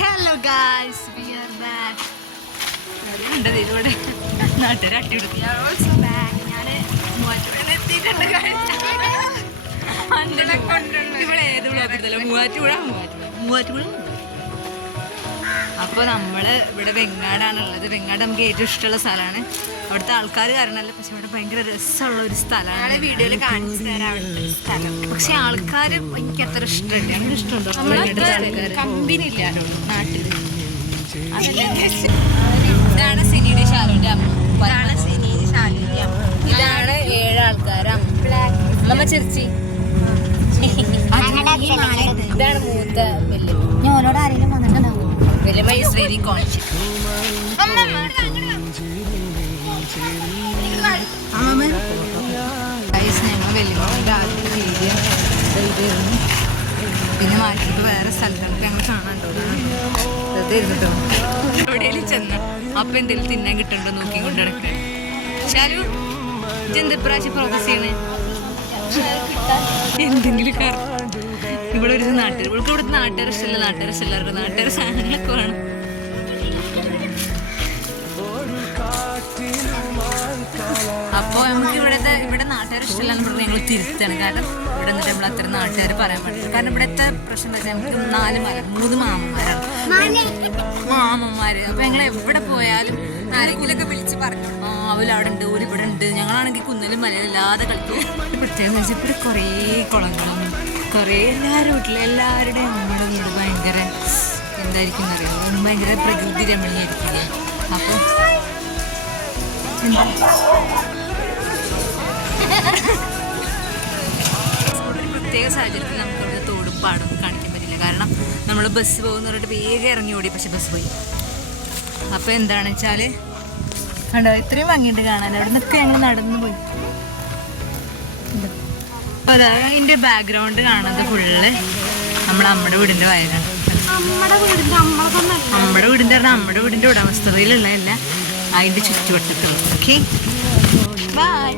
Hello guys, we are back. ഇതിലൂടെ നാട്ടുകാർ അട്ടിയെടുത്തു. ഞാൻ മൂവാറ്റുപുഴ എത്തിയിട്ടുണ്ട്. ഇവിടെ ഏത് വിളാപ്പിട്ടല്ലോ, മൂവാറ്റുപുഴ. അപ്പോൾ നമ്മൾ ഇവിടെ വെങ്ങാടാണുള്ളത്. വെങ്ങാട് നമുക്ക് ഏറ്റവും ഇഷ്ടമുള്ള സ്ഥലമാണ്. അവിടുത്തെ ആൾക്കാർ കാരണമല്ല, പക്ഷെ ഇവിടെ ഭയങ്കര രസമുള്ള ഒരു സ്ഥലമാണ്. വീഡിയോയിൽ കാണിച്ചു തരാം സ്ഥലം. പക്ഷെ ആൾക്കാർ എനിക്ക് അത്ര ഇഷ്ടമുണ്ട്. അങ്ങനെ ഇഷ്ടമുണ്ടോ? കമ്പനി ഇല്ലാലോ നാട്ടിൽ. ഇതാണ് സിനിയുടെ ശാലുവിൻ്റെ അമ്മ. ഇതാണ് 7 ആൾക്കാരാണ്. നമ്മ ചെറിച്ചി. ഇതാണ് മൂത്ത വല്യമ്മ. ഞങ്ങളോട് ആരെങ്കിലും വന്നിട്ടുണ്ടാവും. വല്യമ്മ ഈസ് വെരി കോൺഷ്യസ്. ഞങ്ങൾ വല്യമ്മ പിന്നെ മാറ്റിയിട്ട് വേറെ സ്ഥലത്താണ് ഞങ്ങൾ കാണാണ്ടോ. ഇരുന്നിട്ടോ എവിടെയെങ്കിലും ചെന്ന് അപ്പം എന്തെങ്കിലും തിന്നാൻ കിട്ടുന്നുണ്ടോ നോക്കിക്കൊണ്ട് നടക്കുക. ശാലു, ഇതെന്ത് ഇപ്രാവശ്യം പ്രോഗ്രസ് ചെയ്യണേ? എന്തെങ്കിലും ഇവിടെ ഒരു നാട്ടുകാർ, ഇവൾക്ക് ഇവിടുത്തെ നാട്ടുകാരല്ല, നാട്ടുകാരല്ലാവരുടെ നാട്ടുകാർ സാധനങ്ങളൊക്കെ വേണം. അപ്പോൾ നമുക്ക് ഇവിടെ നാട്ടുകാർ ഇഷ്ടമല്ലാന്ന് പറഞ്ഞാൽ ഞങ്ങൾ തിരുത്താണ്. കാരണം ഇവിടെ നിന്നിട്ട് നമ്മൾ അത്ര നാട്ടുകാർ പറയാൻ പറ്റില്ല. കാരണം ഇവിടുത്തെ പ്രശ്നം എന്താ വെച്ചാൽ നമുക്ക് 3 മാമന്മാരാണ്. മാമന്മാര്. അപ്പോൾ ഞങ്ങൾ എവിടെ പോയാലും ആരെങ്കിലുമൊക്കെ വിളിച്ച് പറഞ്ഞു, അവരവിടെ ഉണ്ട്, ഇവിടെ ഉണ്ട്. ഞങ്ങളാണെങ്കിൽ കുന്നിലും മലയില്ലാതെ കളിക്കും. പ്രത്യേകം വെച്ചാൽ ഇവിടെ കുറേ കുളങ്ങളും കുറേ എല്ലാവരും വീട്ടിലും എല്ലാവരുടെയും നമ്മുടെ വീട് ഭയങ്കര എന്തായിരിക്കും എന്നറിയാം, ഭയങ്കര പ്രകൃതി രമണീയായിരിക്കില്ലേ. അപ്പോൾ ഒരു പ്രത്യേക സാഹചര്യത്തിൽ നമുക്ക് ഇവിടെ തോടും പാടൊന്നും കാണിക്കാൻ പറ്റില്ല. കാരണം നമ്മൾ ബസ് പോകുന്ന പറഞ്ഞിട്ട് വേഗം ഇറങ്ങി ഓടി, പക്ഷെ ബസ് പോയി. അപ്പോൾ എന്താണെന്ന് വെച്ചാൽ കണ്ടോ, ഇത്രയും ഭംഗിയുണ്ട് കാണാൻ. അവിടെ നിന്നൊക്കെ ഞങ്ങൾ നടന്നു പോയി. അപ്പോൾ അതാ അതിൻ്റെ ബാക്ക്ഗ്രൗണ്ട് കാണുന്നത് ഫുള്ള് നമ്മുടെ വീടിൻ്റെ വയലാണ്. നമ്മുടെ വീടിൻ്റെ പറഞ്ഞാൽ നമ്മുടെ വീടിൻ്റെ ഉടമസ്ഥതയിലുള്ളതല്ല, അതിൻ്റെ ചുറ്റുവട്ടത്തുള്ള. Okay, by.